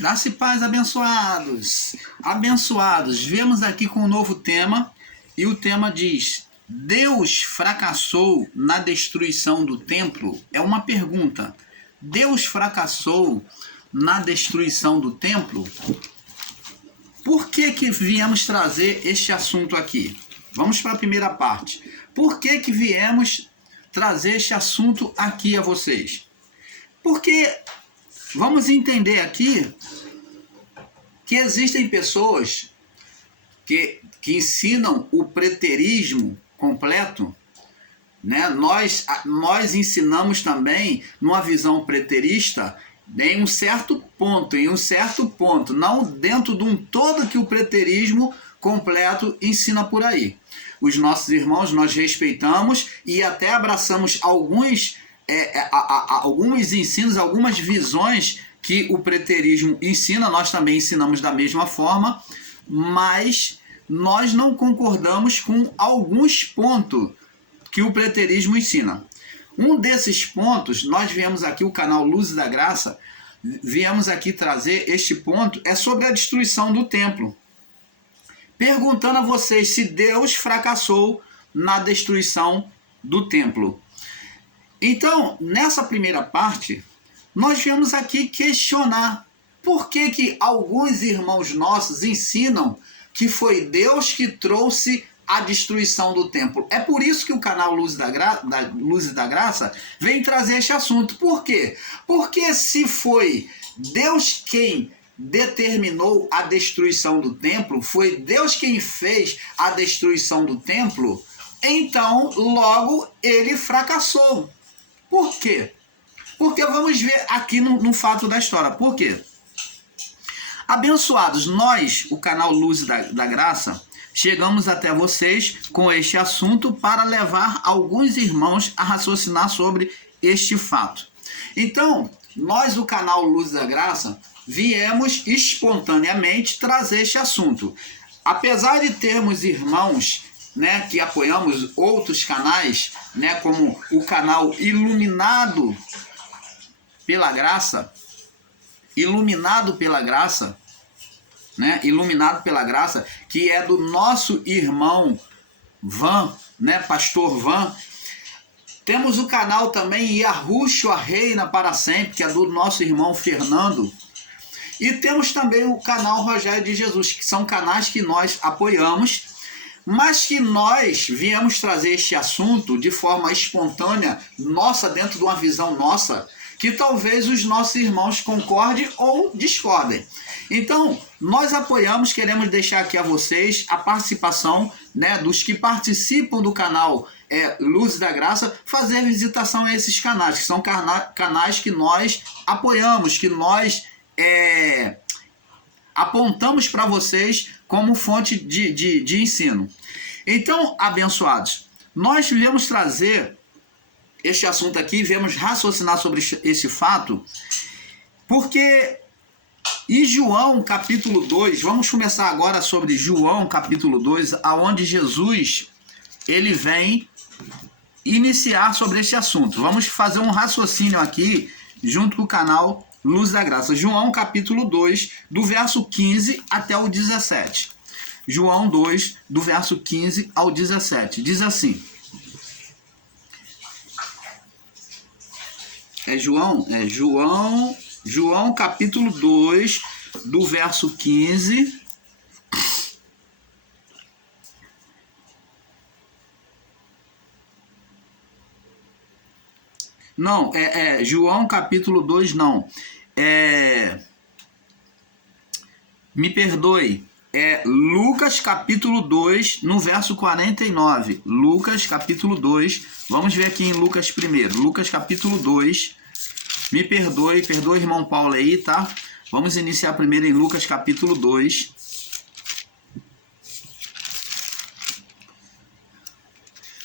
Graça e paz, abençoados. Abençoados, viemos aqui com um novo tema e o tema diz: Deus fracassou na destruição do templo? É uma pergunta. Deus fracassou na destruição do templo? Por que viemos trazer este assunto aqui? Vamos para a primeira parte. Por que viemos trazer este assunto aqui a vocês? Porque vamos entender aqui que existem pessoas que ensinam o preterismo completo, né? Nós ensinamos também numa visão preterista em um certo ponto, não dentro de um todo que o preterismo completo ensina por aí. Os nossos irmãos nós respeitamos e até abraçamos alguns ensinos, algumas visões que o preterismo ensina, nós também ensinamos da mesma forma, mas nós não concordamos com alguns pontos que o preterismo ensina. Um desses pontos, nós viemos aqui, o canal Luzes da Graça, viemos aqui trazer este ponto, é sobre a destruição do templo. Perguntando a vocês se Deus fracassou na destruição do templo. Então, nessa primeira parte, nós viemos aqui questionar por que alguns irmãos nossos ensinam que foi Deus que trouxe a destruição do templo. É por isso que o canal Luzes da Graça vem trazer este assunto. Por quê? Porque se foi Deus quem determinou a destruição do templo, foi Deus quem fez a destruição do templo, então logo ele fracassou. Por quê? Porque vamos ver aqui no fato da história. Por quê? Abençoados, nós, o canal Luz da Graça, chegamos até vocês com este assunto para levar alguns irmãos a raciocinar sobre este fato. Então, nós, o canal Luz da Graça, viemos espontaneamente trazer este assunto. Apesar de termos irmãos, né, que apoiamos outros canais, né, como o canal Iluminado pela Graça, né, Iluminado pela Graça, que é do nosso irmão Van, né, Pastor Van. Temos o canal também Yahushua Reina para Sempre, que é do nosso irmão Fernando. E temos também o canal Rogério de Jesus, que são canais que nós apoiamos, mas que nós viemos trazer este assunto de forma espontânea, nossa, dentro de uma visão nossa, que talvez os nossos irmãos concordem ou discordem. Então, nós apoiamos, queremos deixar aqui a vocês a participação, né, dos que participam do canal Luz da Graça, fazer visitação a esses canais, que são canais que nós apoiamos, que nós apontamos para vocês como fonte de ensino. Então, abençoados, nós viemos trazer este assunto aqui, viemos raciocinar sobre esse fato, porque em João capítulo 2, vamos começar agora sobre João capítulo 2, aonde Jesus ele vem iniciar sobre este assunto. Vamos fazer um raciocínio aqui junto com o canal Luz da Graça. João capítulo 2, do verso 15 até o 17. João 2, do verso 15 ao 17. Diz assim. João capítulo 2, do verso 15. Não, João capítulo 2, não. Me perdoe. Lucas capítulo 2, no verso 49. Lucas capítulo 2. Vamos ver aqui em Lucas primeiro. Lucas capítulo 2. Me perdoe, irmão Paulo aí, tá? Vamos iniciar primeiro em Lucas capítulo 2.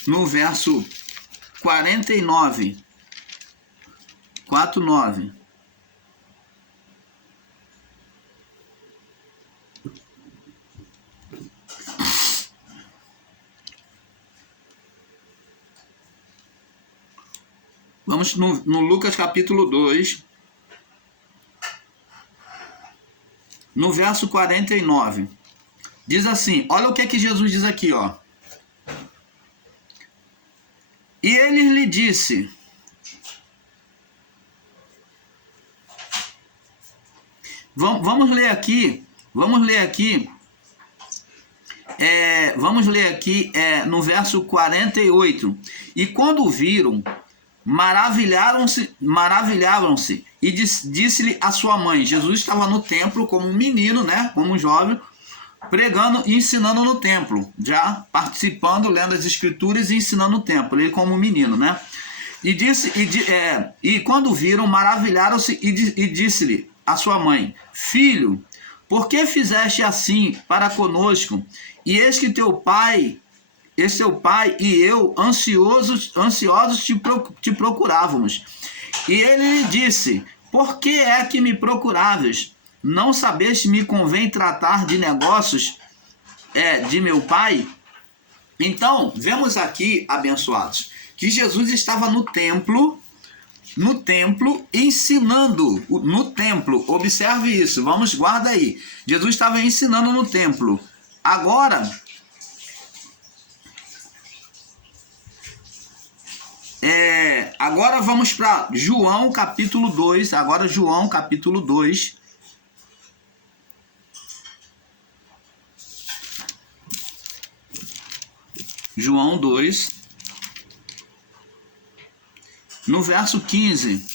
No verso 49. 4:9. Vamos no Lucas capítulo 2, no verso 49. Diz assim, olha o que é que Jesus diz aqui, ó. E ele lhe disse... Vamos ler aqui no verso 48. E quando viram, maravilhavam-se e disse-lhe a sua mãe. Jesus estava no templo como um menino, né, como um jovem, pregando e ensinando no templo, já participando, lendo as escrituras e ensinando no templo, ele como um menino, né? E quando viram, maravilharam-se e disse-lhe a sua mãe: Filho, por que fizeste assim para conosco? E eis que teu pai e eu, ansiosos te procurávamos. E ele lhe disse: Por que é que me procuráveis? Não sabeste me convém tratar de negócios de meu pai? Então, vemos aqui, abençoados, que Jesus estava no templo ensinando, no templo. Observe isso, guarda aí. Jesus estava ensinando no templo. Agora vamos para João capítulo 2. Agora João capítulo 2. João 2, no verso 15.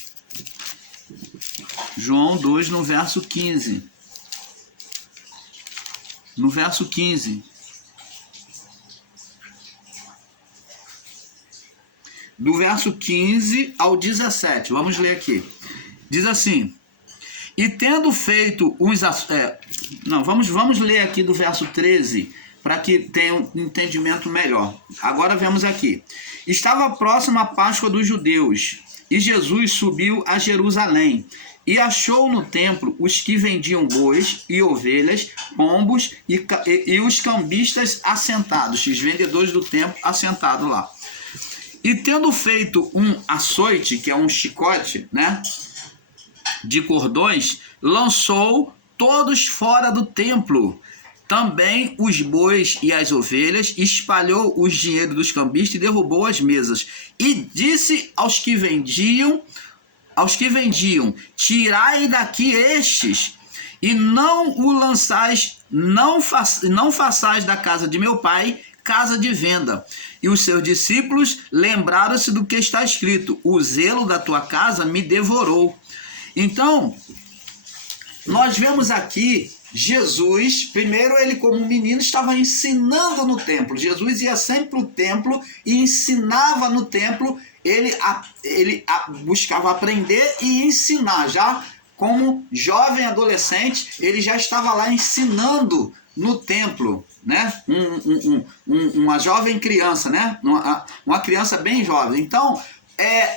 João 2, no verso 15. No verso 15. Do verso 15 ao 17. Vamos ler aqui. Diz assim: E tendo feito uns... vamos ler aqui do verso 13, para que tenha um entendimento melhor. Agora vemos aqui. Estava próxima a Páscoa dos judeus, e Jesus subiu a Jerusalém, e achou no templo os que vendiam bois e ovelhas, pombos e os cambistas assentados, os vendedores do templo assentados lá. E tendo feito um açoite, que é um chicote, né, de cordões, lançou todos fora do templo, também os bois e as ovelhas, espalhou os dinheiros dos cambistas e derrubou as mesas. E disse aos que vendiam, tirai daqui estes, e não o lançais, não façais da casa de meu pai casa de venda. E os seus discípulos lembraram-se do que está escrito: o zelo da tua casa me devorou. Então, nós vemos aqui Jesus, primeiro ele como menino estava ensinando no templo. Jesus ia sempre para o templo e ensinava no templo. Ele buscava aprender e ensinar. Já como jovem adolescente, ele já estava lá ensinando no templo, né? Uma jovem criança, né? Uma criança bem jovem. Então,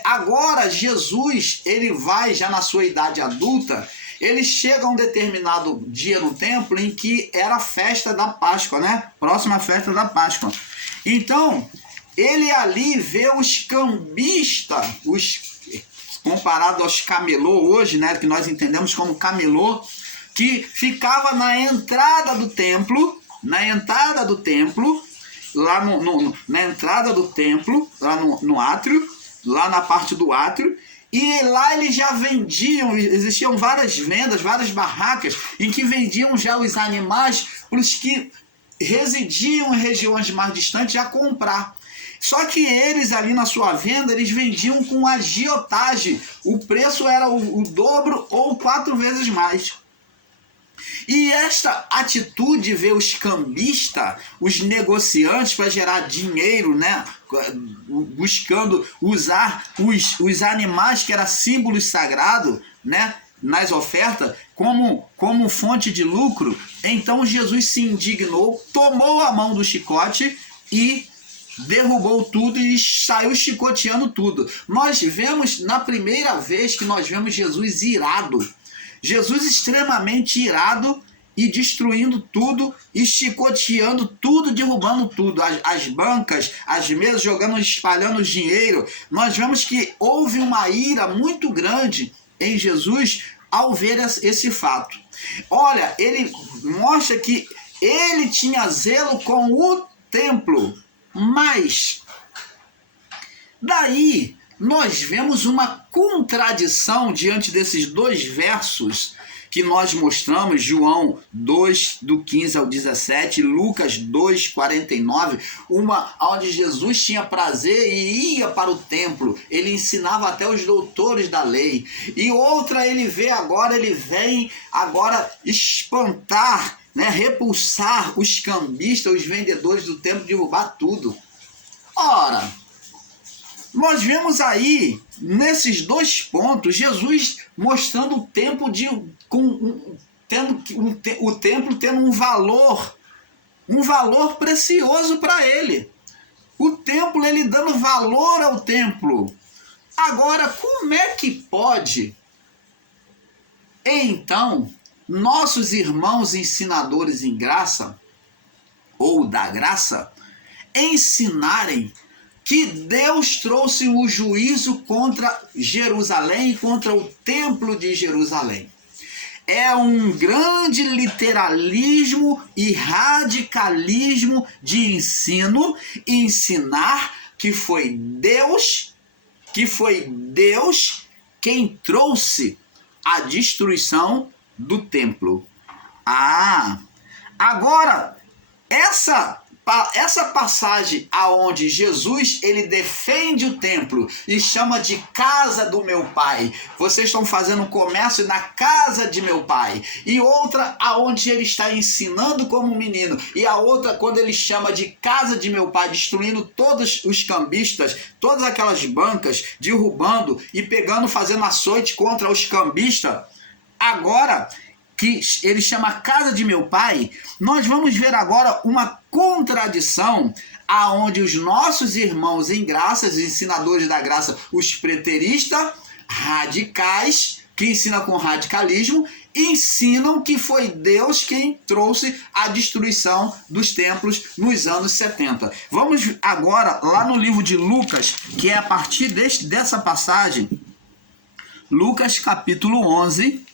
agora Jesus, ele vai já na sua idade adulta. Ele chega a um determinado dia no templo em que era a festa da Páscoa, né? Próxima festa da Páscoa. Então, ele ali vê os cambistas, comparado aos camelô hoje, né? Que nós entendemos como camelô, que ficava na entrada do templo, lá na entrada do templo, lá no átrio, lá na parte do átrio. E lá eles já vendiam, existiam várias vendas, várias barracas, em que vendiam já os animais para os que residiam em regiões mais distantes já comprar. Só que eles ali na sua venda, eles vendiam com agiotagem. O preço era o dobro ou 4 vezes mais. E esta atitude de ver os cambistas, os negociantes para gerar dinheiro, né? Buscando usar os animais que eram símbolos sagrados, né? Nas ofertas, como fonte de lucro. Então Jesus se indignou, tomou a mão do chicote e derrubou tudo e saiu chicoteando tudo. Nós vemos, na primeira vez que nós vemos Jesus irado, Jesus extremamente irado e destruindo tudo, e chicoteando tudo, derrubando tudo, as bancas, as mesas, espalhando dinheiro. Nós vemos que houve uma ira muito grande em Jesus ao ver esse fato. Olha, ele mostra que ele tinha zelo com o templo, mas daí nós vemos uma contradição diante desses dois versos que nós mostramos, João 2, do 15 ao 17, Lucas 2, 49, uma onde Jesus tinha prazer e ia para o templo, ele ensinava até os doutores da lei, e outra ele vem agora espantar, né, repulsar os cambistas, os vendedores do templo, derrubar tudo. Ora, nós vemos aí, nesses dois pontos, Jesus mostrando o templo o templo tendo um valor precioso para ele. O templo, ele dando valor ao templo. Agora, como é que pode, então, nossos irmãos ensinadores em graça, ou da graça, ensinarem que Deus trouxe o juízo contra Jerusalém e contra o templo de Jerusalém? É um grande literalismo e radicalismo de ensino, ensinar que foi Deus quem trouxe a destruição do templo. Agora, essa passagem aonde Jesus ele defende o templo e chama de casa do meu pai, vocês estão fazendo comércio na casa de meu pai, e outra aonde ele está ensinando como menino, e a outra quando ele chama de casa de meu pai, destruindo todos os cambistas, todas aquelas bancas, derrubando e pegando, fazendo açoite contra os cambistas. Agora que ele chama casa de meu pai, nós vamos ver agora uma contradição aonde os nossos irmãos em graça, os ensinadores da graça, os preteristas radicais, que ensinam com radicalismo, ensinam que foi Deus quem trouxe a destruição dos templos nos anos 70. Vamos agora lá no livro de Lucas, que é a partir dessa passagem, Lucas capítulo 11.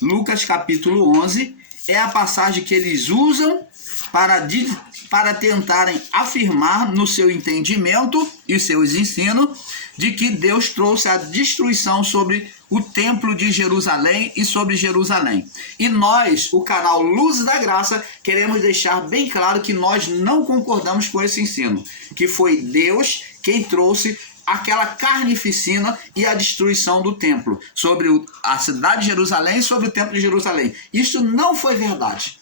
Lucas capítulo 11 é a passagem que eles usam para tentarem afirmar no seu entendimento e seus ensinos de que Deus trouxe a destruição sobre o templo de Jerusalém e sobre Jerusalém. E nós, o canal Luz da Graça, queremos deixar bem claro que nós não concordamos com esse ensino, que foi Deus quem trouxe aquela carnificina e a destruição do templo, sobre a cidade de Jerusalém e sobre o templo de Jerusalém. Isso não foi verdade.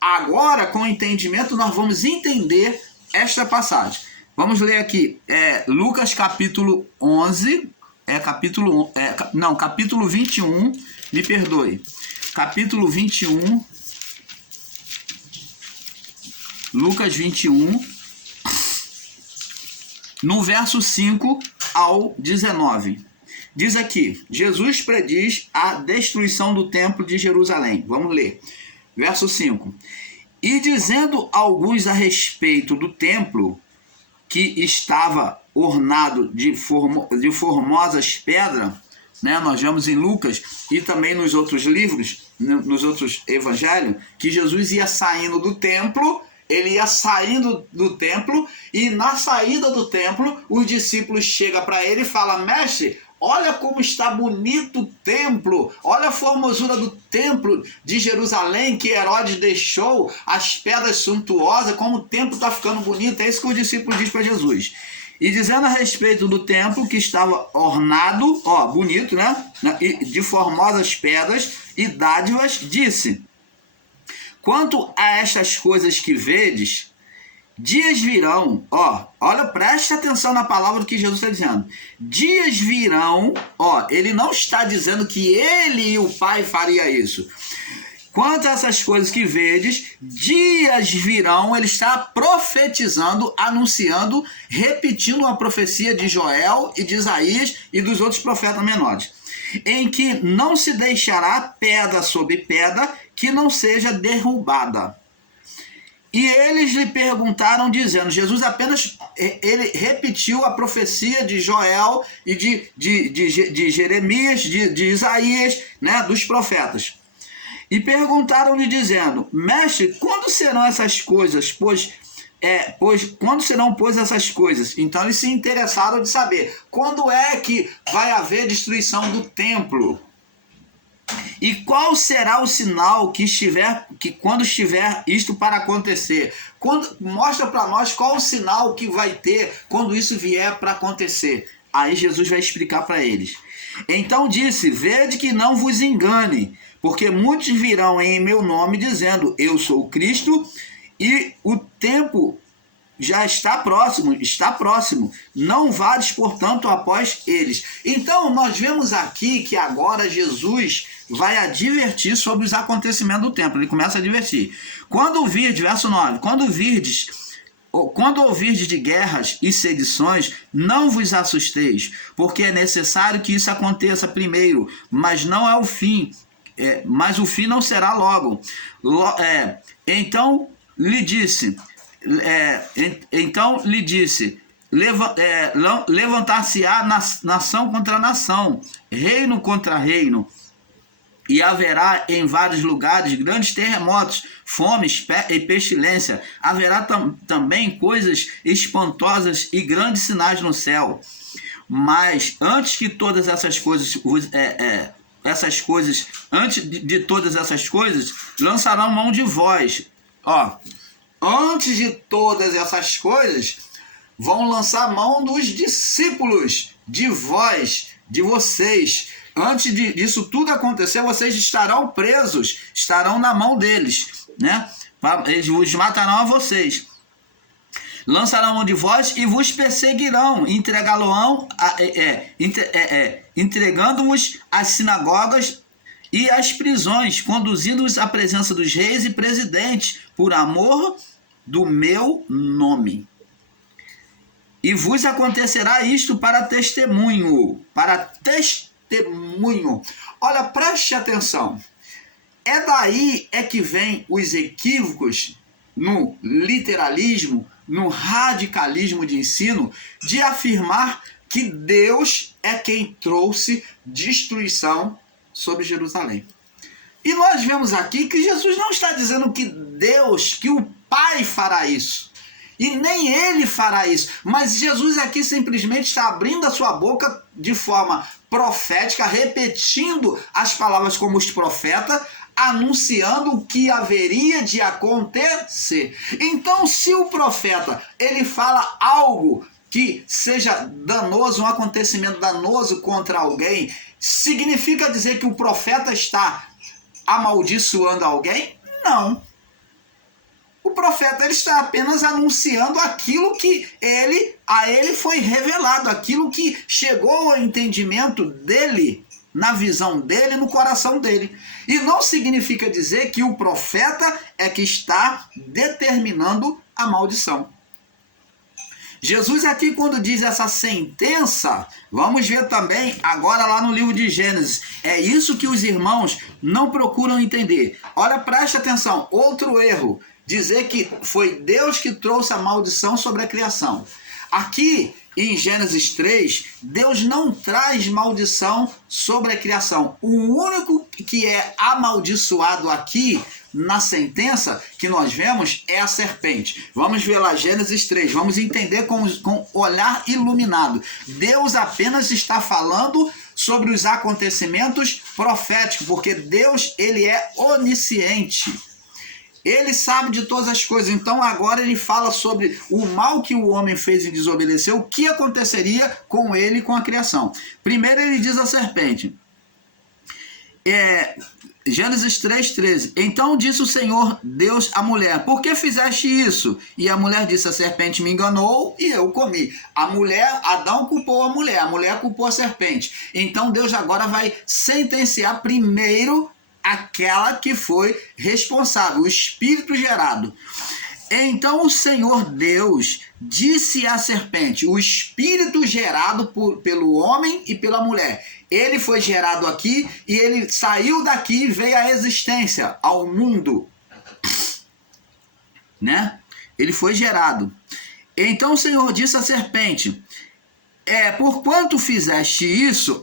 Agora, com o entendimento, nós vamos entender esta passagem. Vamos ler aqui, Lucas capítulo 11, capítulo 21, me perdoe. Capítulo 21, Lucas 21, no verso 5 ao 19. Diz aqui, Jesus prediz a destruição do templo de Jerusalém. Vamos ler. Verso 5. E dizendo alguns a respeito do templo, que estava ornado de formosas pedras, né? Nós vemos em Lucas e também nos outros livros, nos outros evangelhos, que Jesus ia saindo do templo. Ele ia saindo do templo e na saída do templo os discípulos chegam para ele e falam: mestre, olha como está bonito o templo, olha a formosura do templo de Jerusalém que Herodes deixou, as pedras suntuosas, como o templo está ficando bonito. É isso que os discípulos dizem para Jesus. E dizendo a respeito do templo que estava ornado, bonito, né? De formosas pedras e dádivas, disse: quanto a estas coisas que vedes, dias virão, preste atenção na palavra que Jesus está dizendo. Dias virão, ele não está dizendo que ele e o Pai faria isso. Quanto a essas coisas que vedes, dias virão, ele está profetizando, anunciando, repetindo uma profecia de Joel e de Isaías e dos outros profetas menores, em que não se deixará pedra sobre pedra que não seja derrubada. E eles lhe perguntaram, dizendo, Jesus apenas ele repetiu a profecia de Joel e de Jeremias, de Isaías, né, dos profetas. E perguntaram-lhe, dizendo, mestre, quando serão essas coisas? Pois quando serão, pois, essas coisas? Então eles se interessaram de saber, quando é que vai haver destruição do templo? E qual será o sinal que quando estiver isto para acontecer? Mostra para nós qual o sinal que vai ter quando isso vier para acontecer. Aí Jesus vai explicar para eles. Então disse, vede que não vos engane, porque muitos virão em meu nome dizendo, eu sou o Cristo, e o tempo já está próximo. Não vades, portanto, após eles. Então, nós vemos aqui que agora Jesus vai advertir sobre os acontecimentos do templo. Ele começa a advertir. Quando ouvirdes, verso 9, quando ouvirdes de guerras e sedições, não vos assusteis, porque é necessário que isso aconteça primeiro, mas não é o fim. Mas o fim não será logo. Então lhe disse, levantar-se-á nação contra nação, reino contra reino, e haverá em vários lugares grandes terremotos, fomes e pestilência. Haverá também coisas espantosas e grandes sinais no céu. Mas antes que todas essas coisas, antes de todas essas coisas, lançarão mão de vós. Antes de todas essas coisas, vão lançar mão dos discípulos, de vós, de vocês. Antes disso tudo acontecer, vocês estarão presos, estarão na mão deles, né? Eles vos matarão a vocês. Lançarão mão de vós e vos perseguirão, entregando-vos às sinagogas e às prisões, conduzindo-os à presença dos reis e presidentes, por amor do meu nome. E vos acontecerá isto para testemunho. Olha, preste atenção. Daí que vem os equívocos no literalismo, no radicalismo de ensino, de afirmar que Deus é quem trouxe destruição sobre Jerusalém. E nós vemos aqui que Jesus não está dizendo que que o Pai fará isso. E nem ele fará isso. Mas Jesus aqui simplesmente está abrindo a sua boca de forma profética, repetindo as palavras como os profetas, anunciando o que haveria de acontecer. Então, se o profeta ele fala algo que seja danoso, um acontecimento danoso contra alguém, significa dizer que o profeta está amaldiçoando alguém? Não. O profeta ele está apenas anunciando aquilo que a ele foi revelado, aquilo que chegou ao entendimento dele, na visão dele, no coração dele. E não significa dizer que o profeta é que está determinando a maldição. Jesus aqui, quando diz essa sentença, vamos ver também agora lá no livro de Gênesis. É isso que os irmãos não procuram entender. Olha, preste atenção, outro erro. Dizer que foi Deus que trouxe a maldição sobre a criação. Aqui em Gênesis 3, Deus não traz maldição sobre a criação. O único que é amaldiçoado aqui na sentença que nós vemos é a serpente. Vamos ver lá Gênesis 3, vamos entender com olhar iluminado. Deus apenas está falando sobre os acontecimentos proféticos, porque Deus ele é onisciente. Ele sabe de todas as coisas. Então agora ele fala sobre o mal que o homem fez em desobedecer, o que aconteceria com ele e com a criação. Primeiro ele diz à serpente, Gênesis 3,13. Então disse o Senhor Deus à mulher, por que fizeste isso? E a mulher disse, a serpente me enganou e eu comi. Adão culpou a mulher culpou a serpente. Então Deus agora vai sentenciar primeiro aquela que foi responsável, o espírito gerado. Então o Senhor Deus disse à serpente, o espírito gerado pelo homem e pela mulher, ele foi gerado aqui e ele saiu daqui e veio à existência, ao mundo. né? Ele foi gerado. Então o Senhor disse à serpente, por quanto fizeste isso,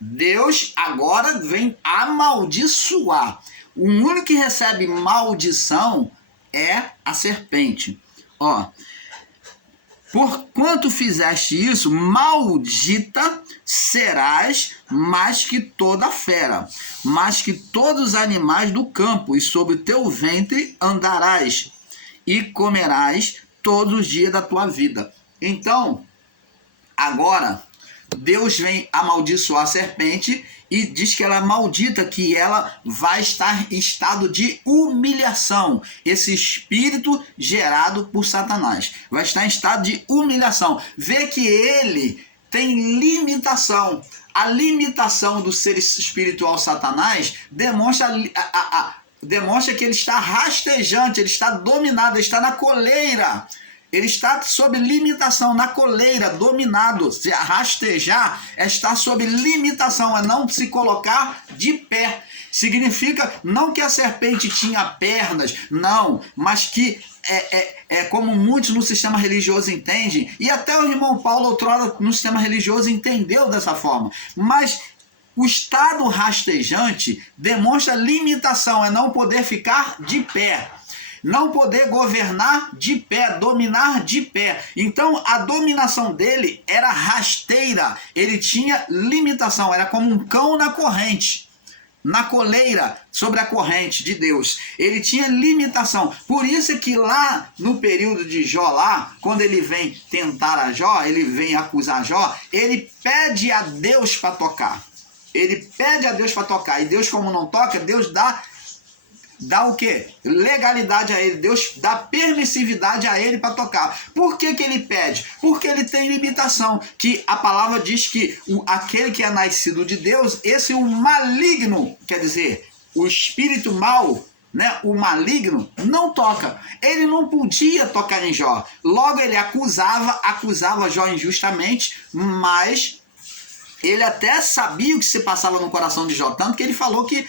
Deus agora vem amaldiçoar. O único que recebe maldição é a serpente. Por quanto fizeste isso, maldita serás mais que toda fera, mais que todos os animais do campo, e sobre o teu ventre andarás, e comerás todos os dias da tua vida. Então, agora, Deus vem amaldiçoar a serpente e diz que ela é maldita, que ela vai estar em estado de humilhação. Esse espírito gerado por Satanás vai estar em estado de humilhação. Vê que ele tem limitação. A limitação do ser espiritual Satanás demonstra que ele está rastejante, ele está dominado, ele está na coleira. Ele está sob limitação, na coleira, dominado. Se rastejar é estar sob limitação, é não se colocar de pé. Significa não que a serpente tinha pernas, não, mas que como muitos no sistema religioso entendem, e até o irmão Paulo outrora no sistema religioso entendeu dessa forma, mas o estado rastejante demonstra limitação, é não poder ficar de pé. Não poder governar de pé, dominar de pé. Então a dominação dele era rasteira, ele tinha limitação, era como um cão na corrente, na coleira, sobre a corrente de Deus. Ele tinha limitação. Por isso que lá no período de Jó, lá, quando ele vem tentar a Jó, ele vem acusar Jó, ele pede a Deus para tocar. Ele pede a Deus para tocar. E Deus, como não toca, Deus dá o quê? Legalidade a ele. Deus dá permissividade a ele para tocar. Por que ele pede? Porque ele tem limitação. Que a palavra diz que aquele que é nascido de Deus, esse o maligno, quer dizer, o espírito mau, né, o maligno, não toca. Ele não podia tocar em Jó. Logo ele acusava Jó injustamente, mas ele até sabia o que se passava no coração de Jó, tanto que ele falou que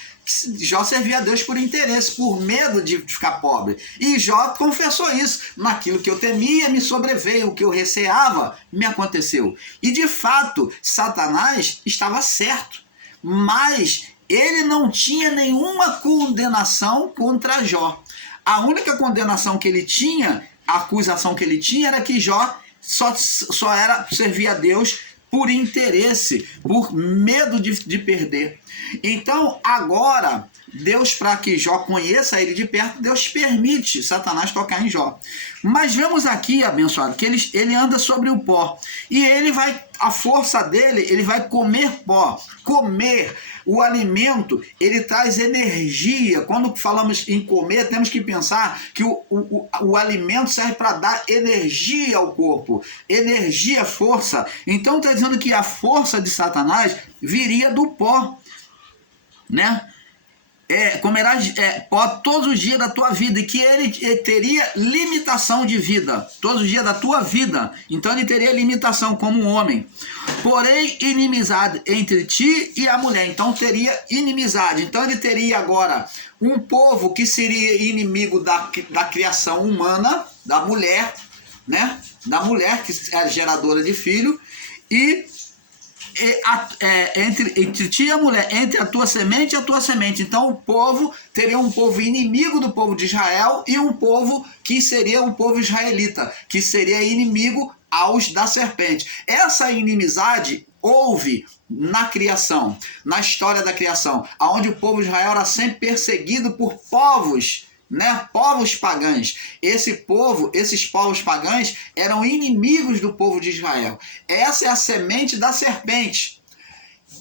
Jó servia a Deus por interesse, por medo de ficar pobre. E Jó confessou isso. Naquilo que eu temia me sobreveio, o que eu receava me aconteceu. E de fato, Satanás estava certo, mas ele não tinha nenhuma condenação contra Jó. A única condenação que ele tinha, a acusação que ele tinha, era que Jó só era servir a Deus por interesse, por medo de perder. Então, agora, Deus, para que Jó conheça ele de perto, Deus permite Satanás tocar em Jó. Mas vemos aqui, abençoado, que ele anda sobre o pó. E ele vai, a força dele, ele vai comer pó. Comer o alimento, ele traz energia. Quando falamos em comer, temos que pensar que o alimento serve para dar energia ao corpo. Energia, força. Então está dizendo que a força de Satanás viria do pó, né? Comerás pó todos os dias da tua vida, e que ele teria limitação de vida, todos os dias da tua vida. Então ele teria limitação como um homem. Porém, inimizade entre ti e a mulher. Então teria inimizade. Então ele teria agora um povo que seria inimigo da criação humana, da mulher, né? Da mulher que é geradora de filho, entre ti e a mulher, entre a tua semente e a tua semente. Então o povo teria um povo inimigo do povo de Israel e um povo que seria um povo israelita, que seria inimigo aos da serpente. Essa inimizade houve na criação, na história da criação, onde o povo de Israel era sempre perseguido por povos, né? Povos pagãos. Esses povos pagãos eram inimigos do povo de Israel. Essa é a semente da serpente,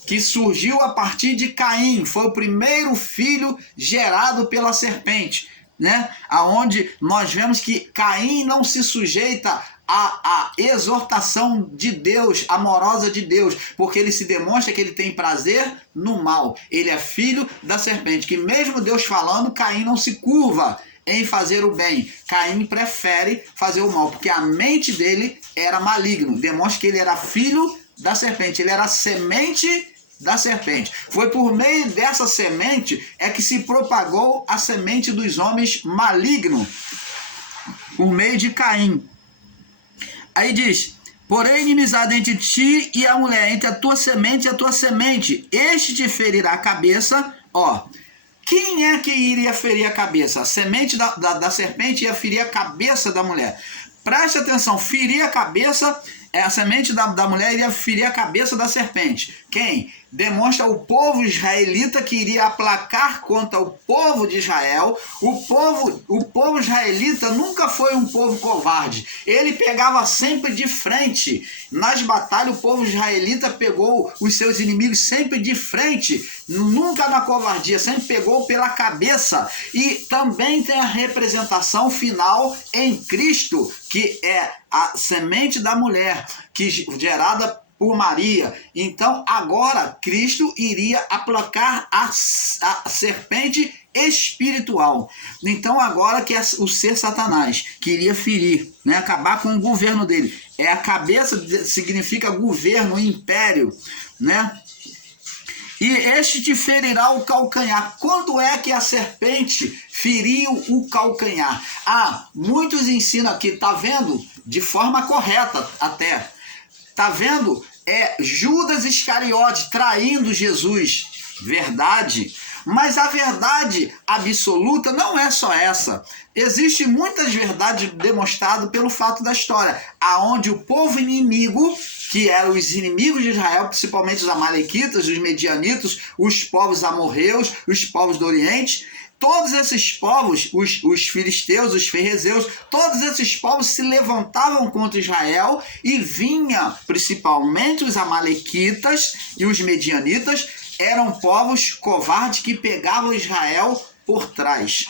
que surgiu a partir de Caim. Foi o primeiro filho gerado pela serpente, né? Aonde nós vemos que Caim não se sujeita à exortação de Deus, amorosa de Deus, porque ele se demonstra que ele tem prazer no mal. Ele é filho da serpente, que mesmo Deus falando, Caim não se curva em fazer o bem. Caim prefere fazer o mal, porque a mente dele era maligno. Demonstra que ele era filho da serpente, ele era semente da serpente. Foi por meio dessa semente que se propagou a semente dos homens malignos. por meio de Caim. Aí diz: porém, inimizade entre ti e a mulher, entre a tua semente e a tua semente, este te ferirá a cabeça. Ó, quem é que iria ferir a cabeça? A semente da serpente ia ferir a cabeça da mulher. Preste atenção, ferir a cabeça, a semente da mulher iria ferir a cabeça da serpente. Quem? Demonstra o povo israelita que iria aplacar contra o povo de Israel. O povo israelita nunca foi um povo covarde. Ele pegava sempre de frente. Nas batalhas, o povo israelita pegou os seus inimigos sempre de frente. Nunca na covardia, sempre pegou pela cabeça. E também tem a representação final em Cristo, que é a semente da mulher, que gerada por Maria. Então agora Cristo iria aplacar a serpente espiritual. Então agora que é o ser Satanás, que iria ferir, né, acabar com o governo dele. É a cabeça, significa governo, império, né? E este te ferirá o calcanhar. Quando é que a serpente feriu o calcanhar? Muitos ensinam aqui, tá vendo? De forma correta até. Tá vendo? É Judas Iscariote traindo Jesus. Verdade. Mas a verdade absoluta não é só essa. Existem muitas verdades demonstradas pelo fato da história, aonde o povo inimigo, que eram os inimigos de Israel, principalmente os amalequitas, os medianitas, os povos amorreus, os povos do Oriente, todos esses povos, os filisteus, os ferrezeus, todos esses povos se levantavam contra Israel e vinha, principalmente os amalequitas e os medianitas, eram povos covardes que pegavam Israel por trás.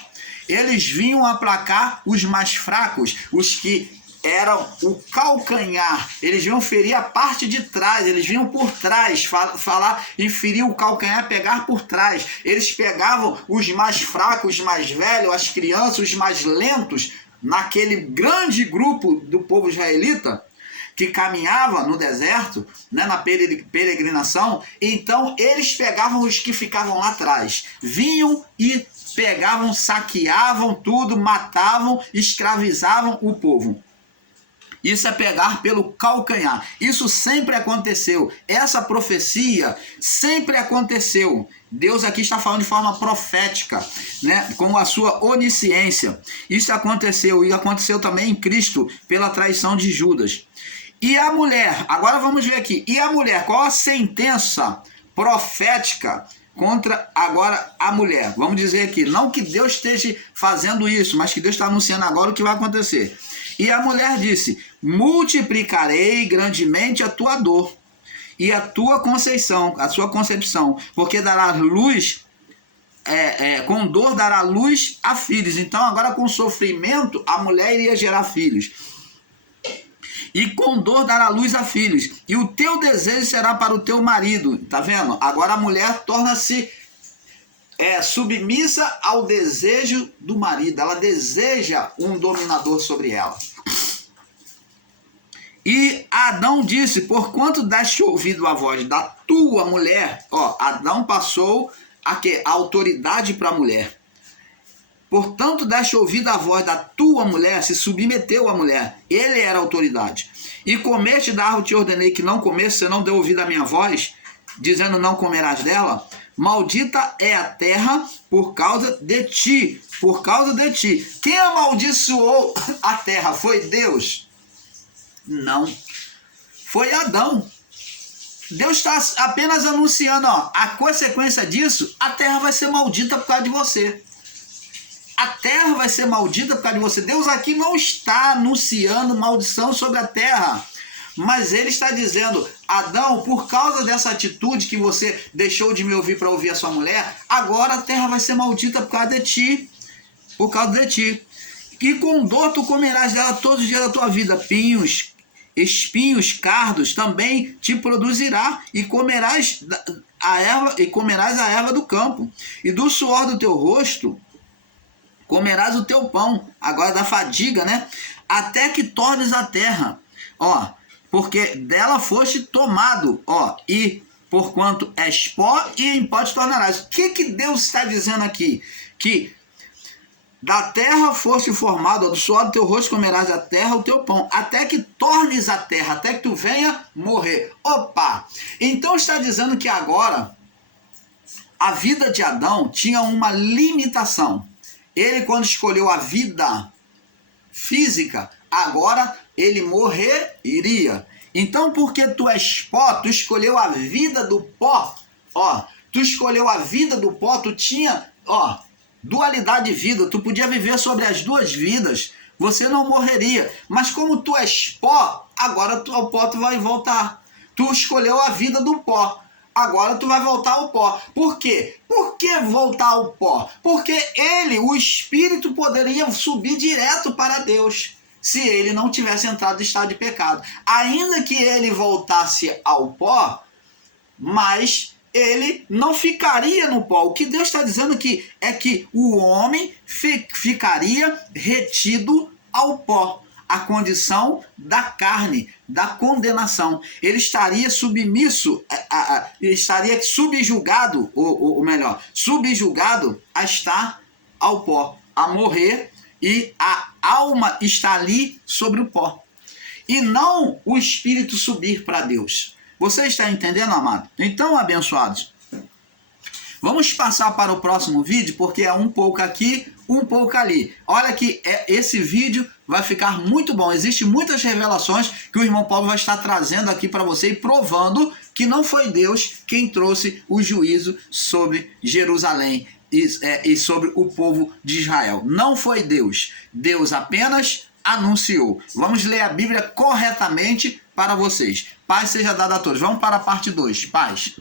Eles vinham aplacar os mais fracos, os que eram o calcanhar. Eles vinham ferir a parte de trás, eles vinham por trás, falar e ferir o calcanhar, pegar por trás. Eles pegavam os mais fracos, os mais velhos, as crianças, os mais lentos, naquele grande grupo do povo israelita que caminhava no deserto, né, na peregrinação. Então eles pegavam os que ficavam lá atrás, vinham e pegavam, saqueavam tudo, matavam, escravizavam o povo. Isso é pegar pelo calcanhar. Isso sempre aconteceu. Essa profecia sempre aconteceu. Deus aqui está falando de forma profética, né? Com a sua onisciência. Isso aconteceu e aconteceu também em Cristo pela traição de Judas. E a mulher, agora vamos ver aqui. E a mulher, qual a sentença profética contra agora a mulher? Vamos dizer aqui, não que Deus esteja fazendo isso, mas que Deus está anunciando agora o que vai acontecer. E a mulher disse: multiplicarei grandemente a tua dor e a tua conceição, a sua concepção, porque dará luz, com dor dará luz a filhos. Então agora com sofrimento a mulher iria gerar filhos. E com dor dará luz a filhos. E o teu desejo será para o teu marido. Tá vendo? Agora a mulher torna-se submissa ao desejo do marido. Ela deseja um dominador sobre ela. E Adão disse: porquanto deste ouvido à voz da tua mulher. Adão passou a autoridade para a mulher. Portanto, deste ouvido à voz da tua mulher, se submeteu à mulher. Ele era a autoridade. E comeste da árvore, te ordenei que não comesse, você não deu ouvido à minha voz, dizendo: não comerás dela. Maldita é a terra por causa de ti. Por causa de ti. Quem amaldiçoou a terra? Foi Deus? Não. Foi Adão. Deus está apenas anunciando, a consequência disso, a terra vai ser maldita por causa de você. A terra vai ser maldita por causa de você. Deus aqui não está anunciando maldição sobre a terra. Mas ele está dizendo: Adão, por causa dessa atitude que você deixou de me ouvir para ouvir a sua mulher, agora a terra vai ser maldita por causa de ti. Por causa de ti. E com dor tu comerás dela todos os dias da tua vida. Pinhos, espinhos, cardos também te produzirá. E comerás a erva do campo. E do suor do teu rosto comerás o teu pão, agora da fadiga, né? Até que tornes a terra, porque dela foste tomado, e porquanto és pó, e em pó te tornarás. O que Deus está dizendo aqui? Que Da terra foste formado, do suor do teu rosto comerás a terra o teu pão, até que tornes a terra, até que tu venha morrer. Opa! Então está dizendo que agora a vida de Adão tinha uma limitação. Ele, quando escolheu a vida física, agora ele morreria. Então, porque tu és pó, tu escolheu a vida do pó, tu escolheu a vida do pó, tu tinha, dualidade de vida, tu podia viver sobre as duas vidas, você não morreria. Mas como tu és pó, agora ao pó tu vai voltar. Tu escolheu a vida do pó, agora tu vai voltar ao pó. Por quê? Por que voltar ao pó? Porque ele, o espírito, poderia subir direto para Deus, se ele não tivesse entrado em estado de pecado. Ainda que ele voltasse ao pó, mas ele não ficaria no pó. O que Deus está dizendo aqui é que o homem ficaria retido ao pó. A condição da carne, da condenação. Ele estaria submisso, estaria subjugado, ou melhor, subjugado a estar ao pó, a morrer, e a alma está ali sobre o pó. E não o espírito subir para Deus. Você está entendendo, amado? Então, abençoados, vamos passar para o próximo vídeo, porque é um pouco aqui, um pouco ali. Olha que esse vídeo vai ficar muito bom. Existem muitas revelações que o irmão Paulo vai estar trazendo aqui para você e provando que não foi Deus quem trouxe o juízo sobre Jerusalém e sobre o povo de Israel. Não foi Deus. Deus apenas anunciou. Vamos ler a Bíblia corretamente para vocês. Paz seja dada a todos. Vamos para a parte 2. Paz.